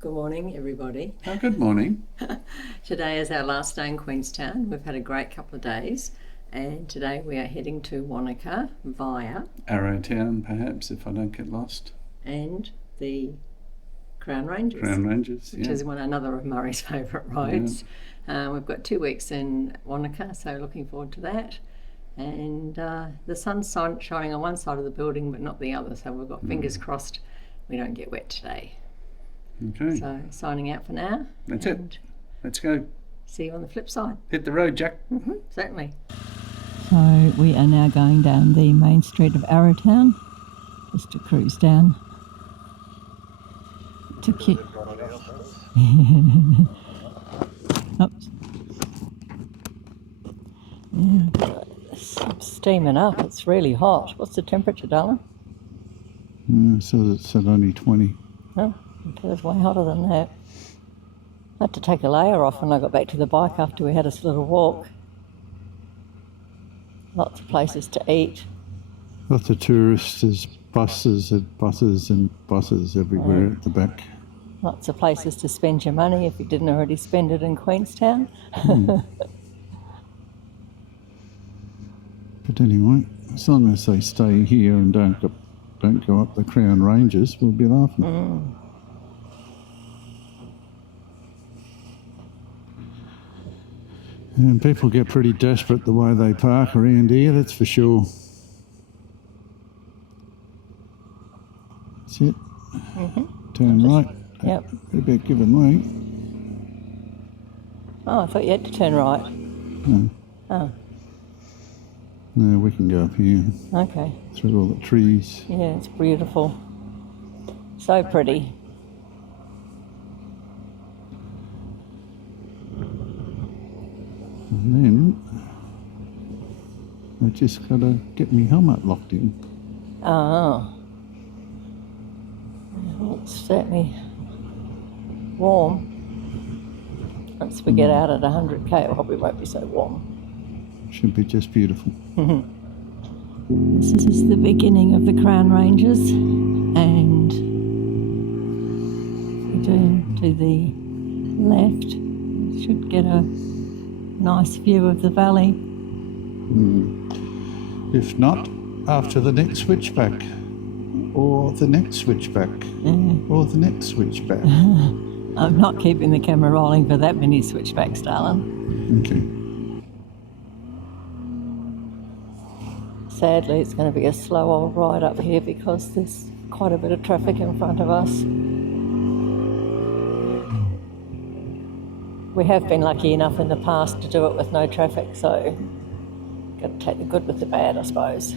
Good morning, everybody. Oh, good morning. Today is our last day in Queenstown. We've had a great couple of days, and today we are heading to Wanaka via Arrowtown, perhaps, if I don't get lost. and the Crown Ranges, Crown Ranges, which is another of Murray's favourite roads. We've got 2 weeks in Wanaka, so looking forward to that. And the sun's shining on one side of the building, but not the other, so we've got fingers crossed we don't get wet today. Okay. So signing out for now. That's it. Let's go. See you on the flip side. Hit the road, Jack. Certainly. So we are now going down the main street of Arrowtown, just to cruise down to Oops. Yeah, it's steaming up. It's really hot. What's the temperature, darling? So it's at only 20. Oh, it was way hotter than that. I had to take a layer off when I got back to the bike after we had a little walk. Lots of places to eat. Lots of tourists, there's buses and buses and buses everywhere at the back. Lots of places to spend your money if you didn't already spend it in Queenstown. But anyway, as long as they stay here and don't go up the Crown Ranges, we'll be laughing. And people get pretty desperate the way they park around here, that's for sure. That's it. Turn right. Yep. They're about giving way. Oh, I thought you had to turn right. No. Oh, No, we can go up here okay. through all the trees. Yeah, it's beautiful. So pretty. And then I just got to get my helmet locked in. Oh. Well, it's certainly warm. Once we get out at 100k, it probably won't be so warm. Should be just beautiful. This is the beginning of the Crown Ranges, and if we turn to the left, we should get a nice view of the valley. If not, after the next switchback, or the next switchback, or the next switchback. I'm not keeping the camera rolling for that many switchbacks, darling. Okay. Sadly, it's going to be a slow old ride up here because there's quite a bit of traffic in front of us. We have been lucky enough in the past to do it with no traffic, so got to take the good with the bad, I suppose.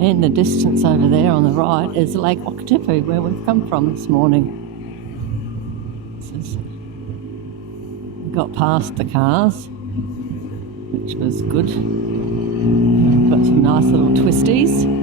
In the distance over there on the right is Lake Okatipu, where we've come from this morning. We got past the cars, which was good. Got some nice little twisties.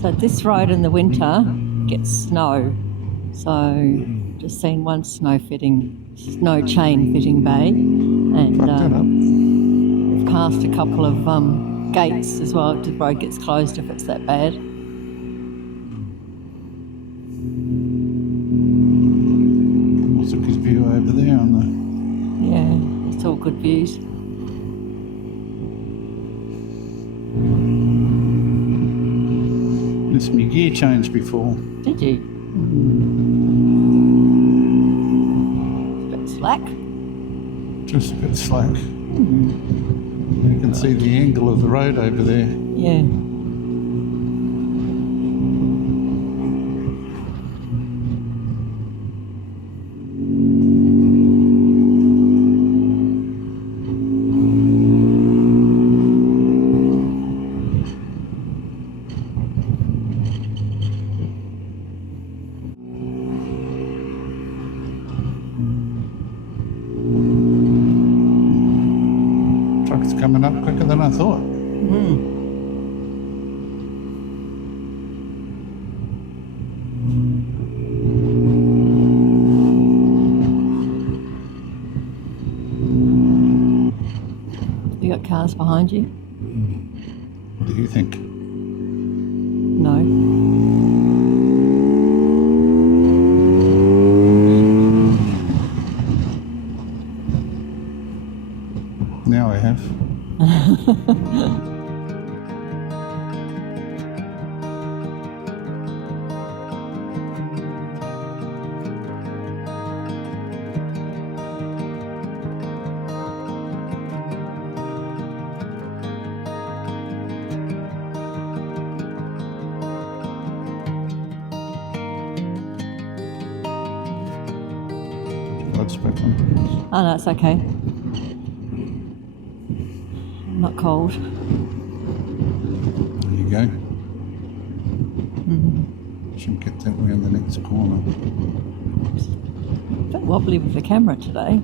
So this road in the winter gets snow. So just seen one snow chain fitting bay, and we've passed a couple of gates as well. The road gets closed if it's that bad. What's a good view over there on the... Yeah, it's all good views. Missed my gear change before. Did you? A bit slack. Just a bit slack. You can see the angle of the road over there. Yeah. Truck's coming up quicker than I thought. You got cars behind you? What do you think? No. Now I have. Lights back on. Oh, no, it's okay. Not cold. There you go. Should get that way in the next corner. A bit wobbly with the camera today.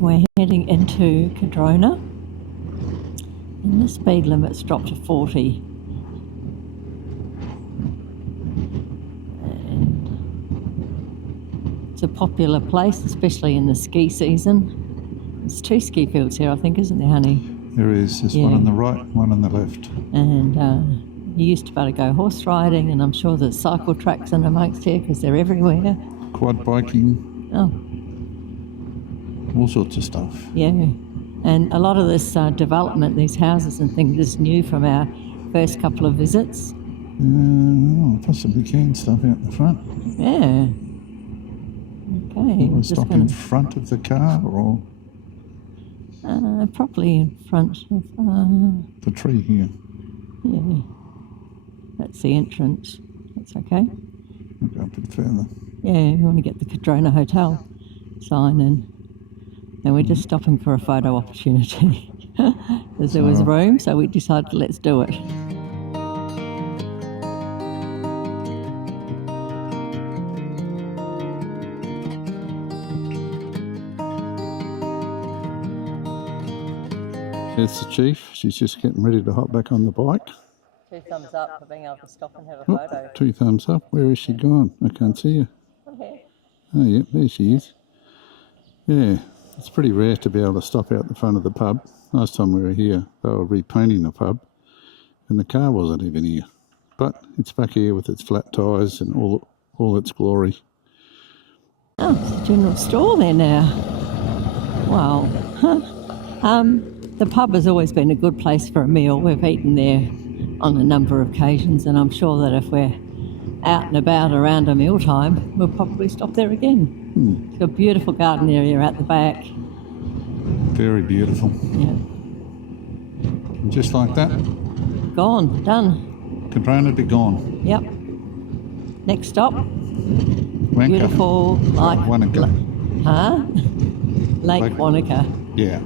We're heading into Cadrona, and the speed limit's dropped to 40. And it's a popular place, especially in the ski season. There's 2 ski fields here, I think, isn't there, honey? There is. There's one on the right, one on the left. And you used to be able to go horse riding, and I'm sure there's cycle tracks in amongst here because they're everywhere. Quad biking. Oh. All sorts of stuff. Yeah, and a lot of this development, these houses and things, is new from our first couple of visits. Possibly can stuff out the front. Yeah. Okay. Or stop in front of the car, or probably in front of. the tree here. Yeah. That's the entrance. That's okay. We'll go a bit further. Yeah, you want to get the Cadrona Hotel sign in. And we're just stopping for a photo opportunity. Because there was room, so we decided let's do it. There's the chief. She's just getting ready to hop back on the bike. 2 thumbs up for being able to stop and have a photo. 2 thumbs up. Where is she gone? I can't see her. Okay. Oh, yeah, there she is. Yeah, it's pretty rare to be able to stop out the front of the pub. Last time we were here, they were repainting the pub, and the car wasn't even here. But it's back here with its flat tyres and all its glory. Oh, it's a general store there now. Wow. The pub has always been a good place for a meal. We've eaten there on a number of occasions, and I'm sure that if we're out and about around a mealtime, we'll probably stop there again. It's got a beautiful garden area at the back. Very beautiful. Yeah. And just like that, Gone. Done. Cadrona be gone. Yep. Next stop. Wanaka. Beautiful Wanaka. Huh? Lake Wanaka. Yeah.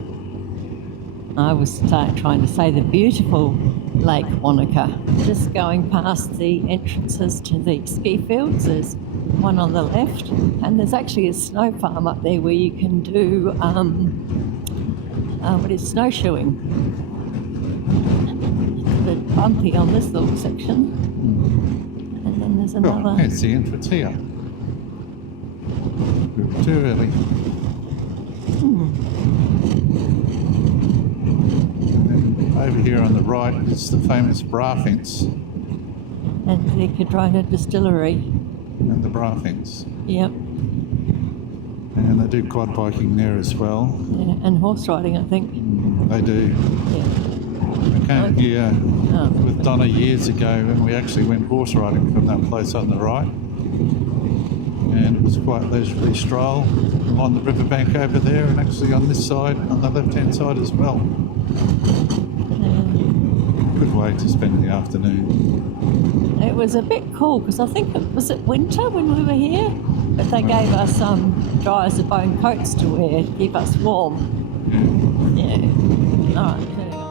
I was trying to say the beautiful Lake Wanaka. Just going past the entrances to the ski fields, there's one on the left, and there's actually a snow farm up there where you can do snowshoeing. It's a bit bumpy on this little section, and then there's another. Oh, it's the entrance here. We were too early. Over here on the right is the famous bra fence. And the Cadrona Distillery. And the bra fence. Yep. And they do quad biking there as well. Yeah, and horse riding, I think. They do. Yeah. I came here with Donna years ago, and we actually went horse riding from that place on the right. And it was quite a leisurely stroll along the riverbank over there, and actually on this side, on the left-hand side as well. Good way to spend the afternoon. It was a bit cool because I think it was winter when we were here, but they gave us dry as a bone coats to wear to keep us warm. Yeah. All right. Carry on.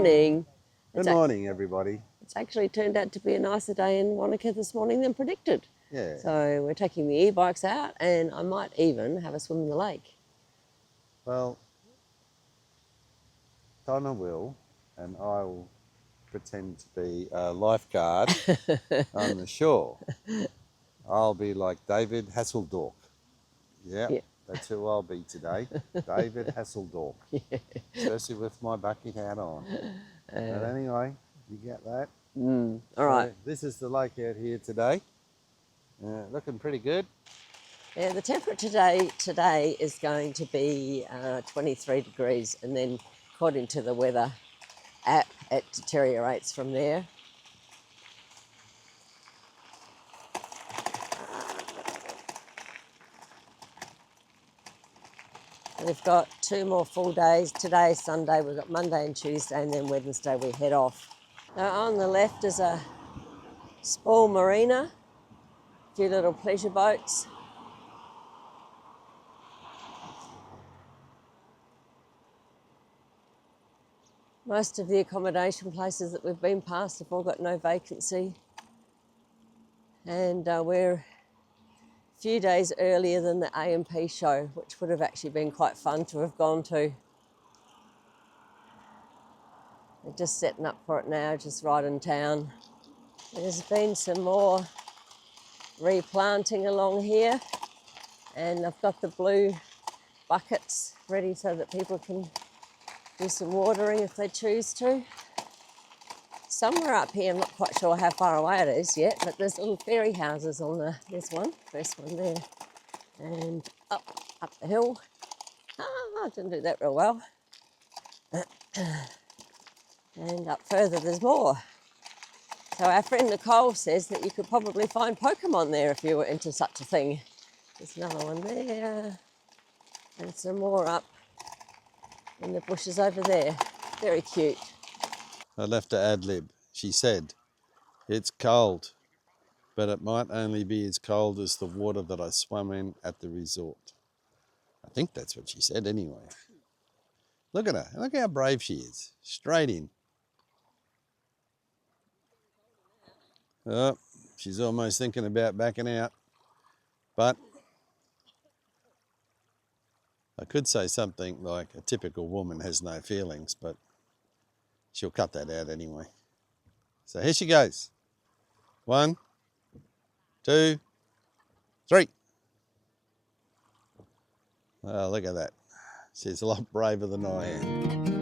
morning. Good morning, everybody. It's actually turned out to be a nicer day in Wanaka this morning than predicted. Yeah. So we're taking the e-bikes out and I might even have a swim in the lake. Well, Donna will, and I'll pretend to be a lifeguard on the shore. I'll be like David Hasselhoff. Yeah, that's who I'll be today. David Hasselhoff. Yeah. Especially with my bucket hat on. But anyway, you get that. All right. This is the lake out here today. Looking pretty good. Yeah, the temperature today is going to be 23 degrees, and then according to the weather app, it deteriorates from there. We've got 2 more full days. Today's Sunday, we've got Monday and Tuesday, and then Wednesday we head off. Now on the left is a small marina, a few little pleasure boats. Most of the accommodation places that we've been past have all got no vacancy. And we're a few days earlier than the A&P show, which would have actually been quite fun to have gone to. We're just setting up for it now, just right in town. There's been some more replanting along here, and I've got the blue buckets ready so that people can do some watering if they choose to. Somewhere up here, I'm not quite sure how far away it is yet, but there's little fairy houses on there's one, first one there, and up the hill. I didn't do that real well. And up further there's more. So our friend Nicole says that you could probably find Pokemon there if you were into such a thing. There's another one there, and some more up in the bushes over there. Very cute. I left her ad-lib. She said, "It's cold, but it might only be as cold as the water that I swam in at the resort." I think that's what she said anyway. Look at her. Look how brave she is. Straight in. Oh, she's almost thinking about backing out. But I could say something like a typical woman has no feelings, but she'll cut that out anyway. So here she goes. 1, 2, 3. Oh, look at that. She's a lot braver than I am.